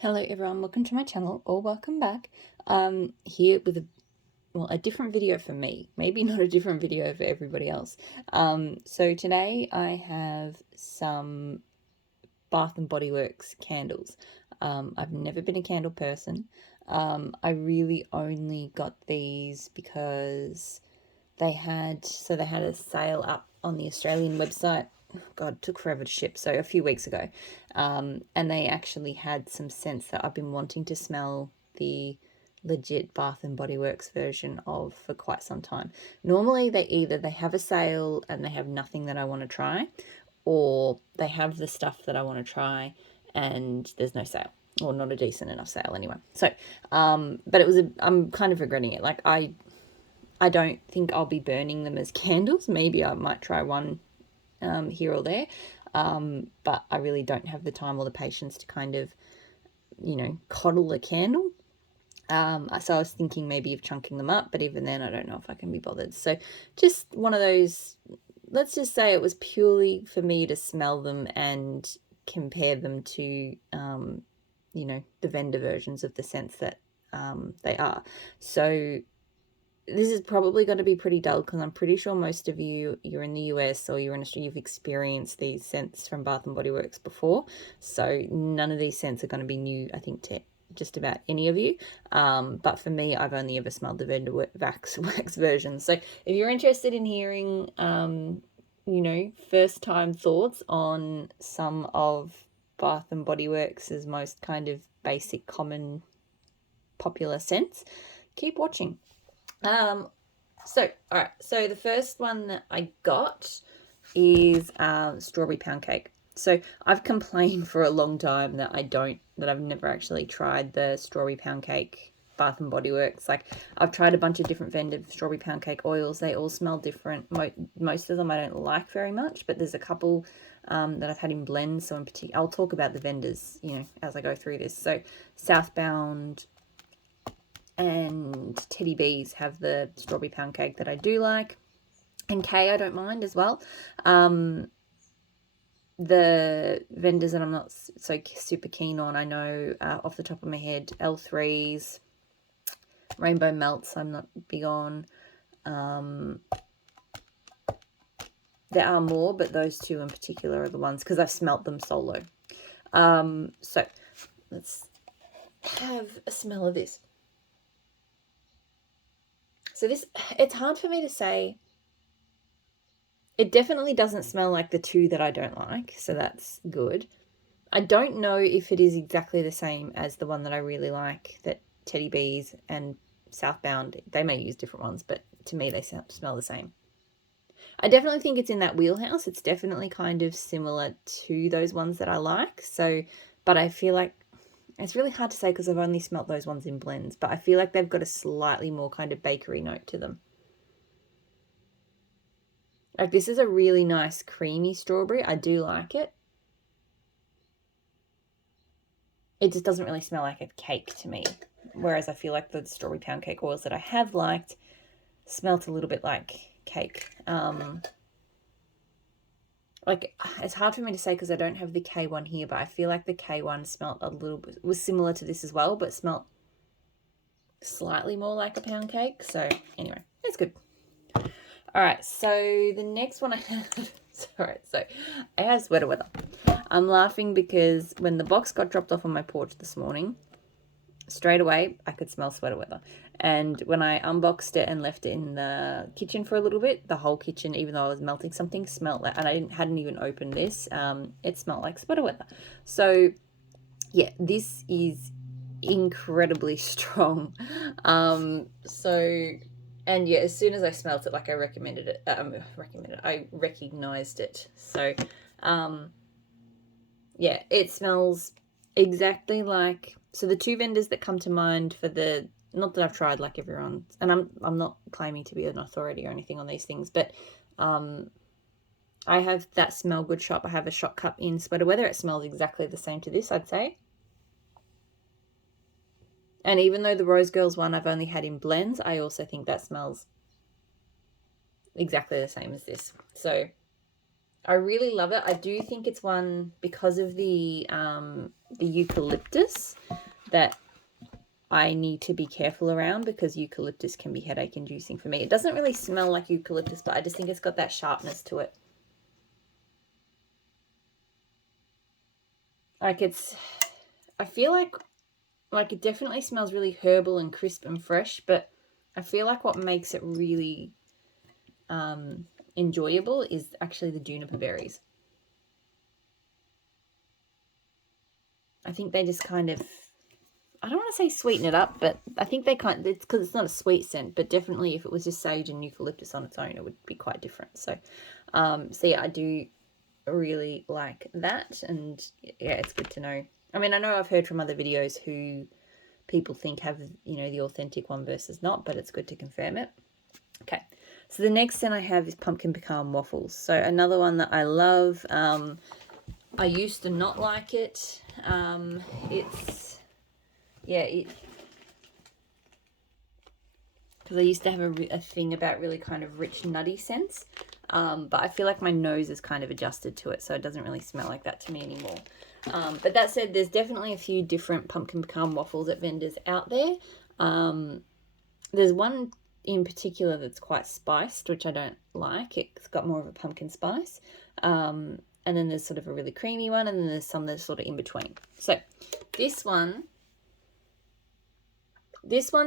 Hello everyone, welcome to my channel, or welcome back. Here with a different video for me, maybe not a different video for everybody else. So today I have some Bath and Body Works candles. I've never been a candle person. I really only got these because they had a sale up on the Australian website. God, it took forever to ship, so a few weeks ago. And they actually had some scents that I've been wanting to smell the legit Bath and Body Works version of for quite some time. Normally they have a sale and they have nothing that I want to try, or they have the stuff that I want to try and there's no sale, or not a decent enough sale anyway. So but I'm kind of regretting it. Like I don't think I'll be burning them as candles. Maybe I might try one here or there, but I really don't have the time or the patience to kind of, coddle a candle. So I was thinking maybe of chunking them up, but even then I don't know if I can be bothered. So just one of those, let's just say it was purely for me to smell them and compare them to, the vendor versions of the scents that they are. So this is probably going to be pretty dull because I'm pretty sure most of you're in the US or you're in Australia, you've experienced these scents from Bath and Body Works before. So none of these scents are going to be new, I think, to just about any of you. But for me, I've only ever smelled the vendor wax version. So if you're interested in hearing, first time thoughts on some of Bath and Body Works' most kind of basic, common, popular scents, keep watching. All right. So the first one that I got is strawberry pound cake. So I've complained for a long time that I've never actually tried the strawberry pound cake Bath and Body Works. Like I've tried a bunch of different vendor strawberry pound cake oils. They all smell different. Most of them I don't like very much, but there's a couple that I've had in blends. So in particular, I'll talk about the vendors, as I go through this. So Southbound and Teddy Bees have the strawberry pound cake that I do like, and K I don't mind as well. The vendors that I'm not so super keen on, I know off the top of my head, L3's, Rainbow Melts I'm not big on. There are more, but those two in particular are the ones because I've smelt them solo. So let's have a smell of this. So it's hard for me to say. It definitely doesn't smell like the two that I don't like, so that's good. I don't know if it is exactly the same as the one that I really like, that Teddy Bees and Southbound. They may use different ones, but to me they smell the same. I definitely think it's in that wheelhouse. It's definitely kind of similar to those ones that I like. So, but I feel like it's really hard to say because I've only smelt those ones in blends, but I feel like they've got a slightly more kind of bakery note to them. Like this is a really nice creamy strawberry. I do like it. It just doesn't really smell like a cake to me. Whereas I feel like the strawberry pound cake oils that I have liked smelt a little bit like cake. Like it's hard for me to say because I don't have the K one here, but I feel like the K one smelt a little bit, was similar to this as well, but smelt slightly more like a pound cake. So anyway, that's good. All right, so the next one I have, sorry, so I have sweater weather. I'm laughing because when the box got dropped off on my porch this morning, straight away I could smell sweater weather. And when I unboxed it and left it in the kitchen for a little bit, the whole kitchen, even though I was melting something, smelled like, and I hadn't even opened this, it smelled like sweater weather. So yeah, this is incredibly strong. And yeah, as soon as I smelt it, like I I recognized it. So yeah, it smells exactly like, so the two vendors that come to mind for the, not that I've tried like everyone, and I'm not claiming to be an authority or anything on these things, but I have that Smell Good shop. I have a shot cup in Sweater Weather. It smells exactly the same to this, I'd say. And even though the Rose Girls one I've only had in blends, I also think that smells exactly the same as this. So I really love it. I do think it's one, because of the eucalyptus, that I need to be careful around because eucalyptus can be headache inducing for me. It doesn't really smell like eucalyptus, but I just think it's got that sharpness to it. Like I feel like it definitely smells really herbal and crisp and fresh, but I feel like what makes it really enjoyable is actually the juniper berries. I think they just kind of, I don't want to say sweeten it up, but I think they it's because it's not a sweet scent, but definitely if it was just sage and eucalyptus on its own, it would be quite different. So, yeah, I do really like that, and yeah, it's good to know. I mean, I know I've heard from other videos who people think have, the authentic one versus not, but it's good to confirm it. Okay, so the next scent I have is pumpkin pecan waffles. So another one that I love. I used to not like it. Because I used to have a thing about really kind of rich nutty scents. But I feel like my nose is kind of adjusted to it, so it doesn't really smell like that to me anymore. But that said, there's definitely a few different pumpkin pecan waffles at vendors out there. There's one in particular that's quite spiced, which I don't like. It's got more of a pumpkin spice. And then there's sort of a really creamy one, and then there's some that's sort of in between. So this one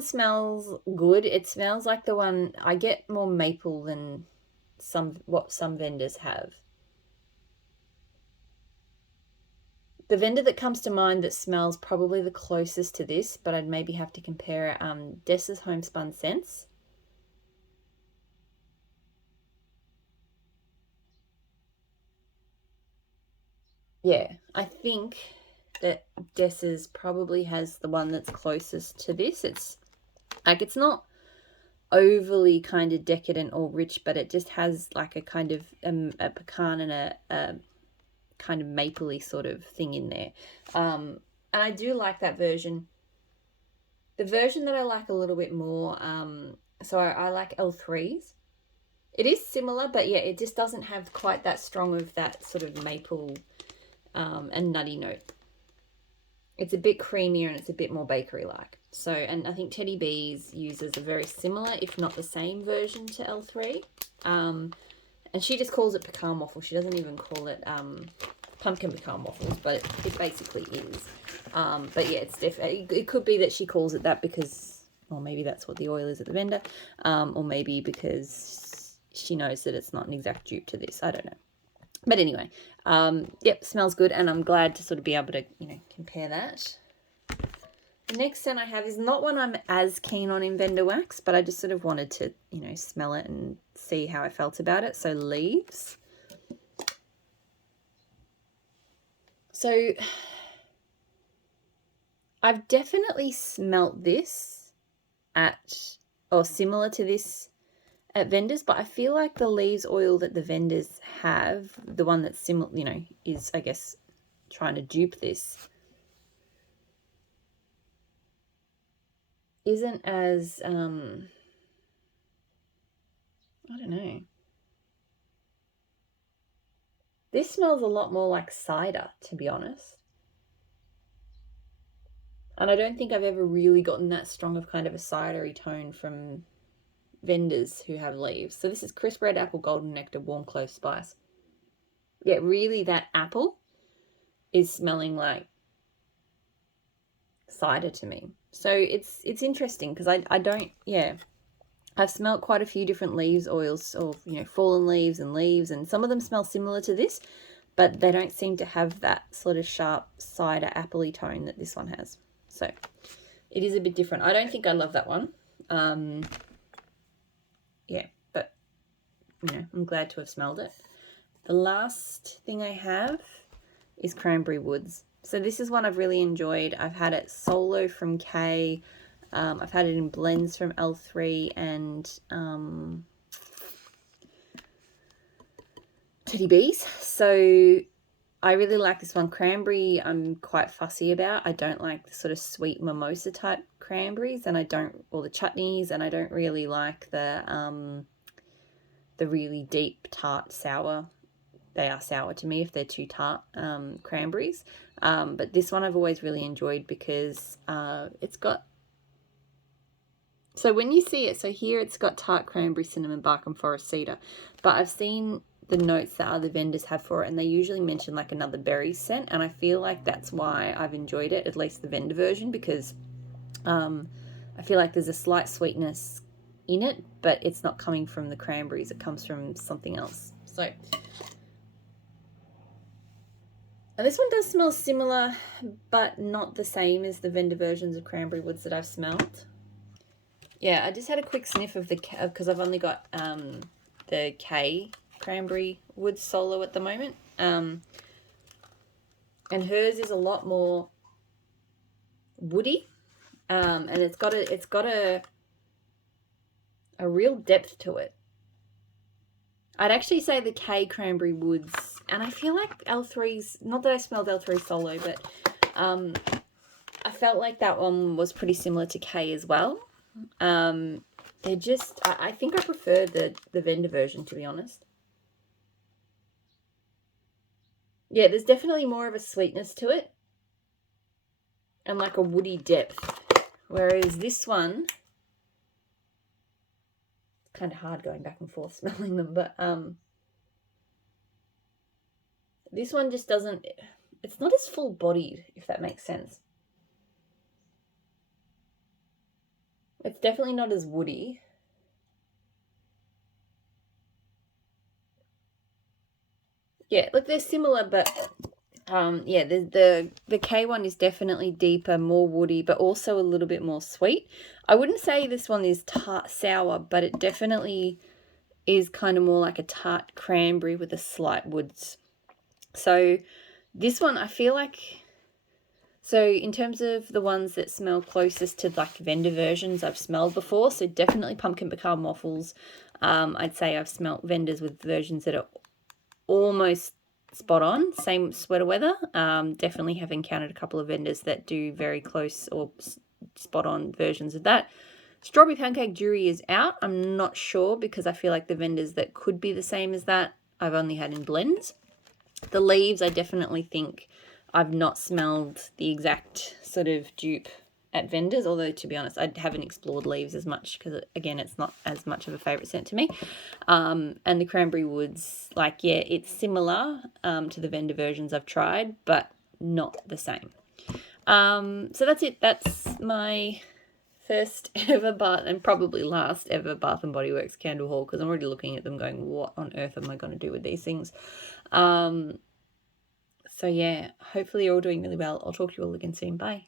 smells good. It smells like the one, I get more maple than what some vendors have. The vendor that comes to mind that smells probably the closest to this, but I'd maybe have to compare it, Dessa's Homespun Scents. Yeah, I think that Dessa's probably has the one that's closest to this. It's like, it's not overly kind of decadent or rich, but it just has like a kind of a pecan and a kind of mapley sort of thing in there. And I do like that version. The version that I like a little bit more, so I like L3s. It is similar, but yeah, it just doesn't have quite that strong of that sort of maple and nutty note. It's a bit creamier and it's a bit more bakery-like. So, and I think Teddy B's uses a very similar, if not the same version to L3. And she just calls it pecan waffle. She doesn't even call it pumpkin pecan waffles, but it basically is. But yeah, it's definitely, it could be that she calls it that because, or maybe that's what the oil is at the vendor, or maybe because she knows that it's not an exact dupe to this. I don't know. But anyway, yep, smells good, and I'm glad to sort of be able to, compare that. The next scent I have is not one I'm as keen on in vendor wax, but I just sort of wanted to, smell it and see how I felt about it. So Leaves. So I've definitely smelt this or similar to this at vendors, but I feel like the Leaves oil that the vendors have, the one that's similar, is, I guess, trying to dupe this, isn't as, I don't know. This smells a lot more like cider, to be honest. And I don't think I've ever really gotten that strong of kind of a cidery tone from vendors who have Leaves. So this is crisp red apple, golden nectar, warm clove spice. Yeah, really that apple is smelling like cider to me. So it's interesting because I don't, yeah. I've smelled quite a few different Leaves oils, or, fallen leaves, and some of them smell similar to this, but they don't seem to have that sort of sharp cider appley tone that this one has. So it is a bit different. I don't think I love that one. Yeah, but, I'm glad to have smelled it. The last thing I have is Cranberry Woods. So this is one I've really enjoyed. I've had it solo from K. I've had it in blends from L3 and Teddy B's. So I really like this one. Cranberry I'm quite fussy about. I don't like the sort of sweet mimosa type cranberries, and or the chutneys, and I don't really like the really deep tart sour they are sour to me if they're too tart cranberries. But this one I've always really enjoyed because it's got, so when you see it, so here it's got tart cranberry, cinnamon bark, and forest cedar. But I've seen the notes that other vendors have for it, and they usually mention like another berry scent, and I feel like that's why I've enjoyed it, at least the vendor version, because I feel like there's a slight sweetness in it, but it's not coming from the cranberries. It comes from something else. So, and this one does smell similar, but not the same as the vendor versions of Cranberry Woods that I've smelled. Yeah, I just had a quick sniff of the, because I've only got the K Cranberry Woods Solo at the moment. And hers is a lot more woody. And it's got a real depth to it. I'd actually say the K Cranberry Woods, and I feel like L3's, not that I smelled L3 Solo, but I felt like that one was pretty similar to K as well. They're just, I think I prefer the vendor version, to be honest. Yeah, there's definitely more of a sweetness to it and like a woody depth, whereas this one, it's kind of hard going back and forth smelling them, but this one just doesn't, it's not as full bodied, if that makes sense. It's definitely not as woody. Yeah, look, they're similar, but yeah, the K one is definitely deeper, more woody, but also a little bit more sweet. I wouldn't say this one is tart sour, but it definitely is kind of more like a tart cranberry with a slight woods. So this one, I feel like, so in terms of the ones that smell closest to like vendor versions I've smelled before, so definitely pumpkin pecan waffles. I'd say I've smelled vendors with versions that are almost spot on, same sweater weather. Definitely have encountered a couple of vendors that do very close or spot on versions of that. Strawberry pancake jury is out. I'm not sure because I feel like the vendors that could be the same as that I've only had in blends. The leaves, I definitely think I've not smelled the exact sort of dupe at vendors, although to be honest I haven't explored leaves as much because again it's not as much of a favorite scent to me. And the Cranberry Woods, like, yeah, it's similar to the vendor versions I've tried, but not the same. So that's it. That's my first ever Bath and probably last ever Bath and Body Works candle haul, because I'm already looking at them going, what on earth am I going to do with these things? So yeah, hopefully you're all doing really well. I'll talk to you all again soon. Bye.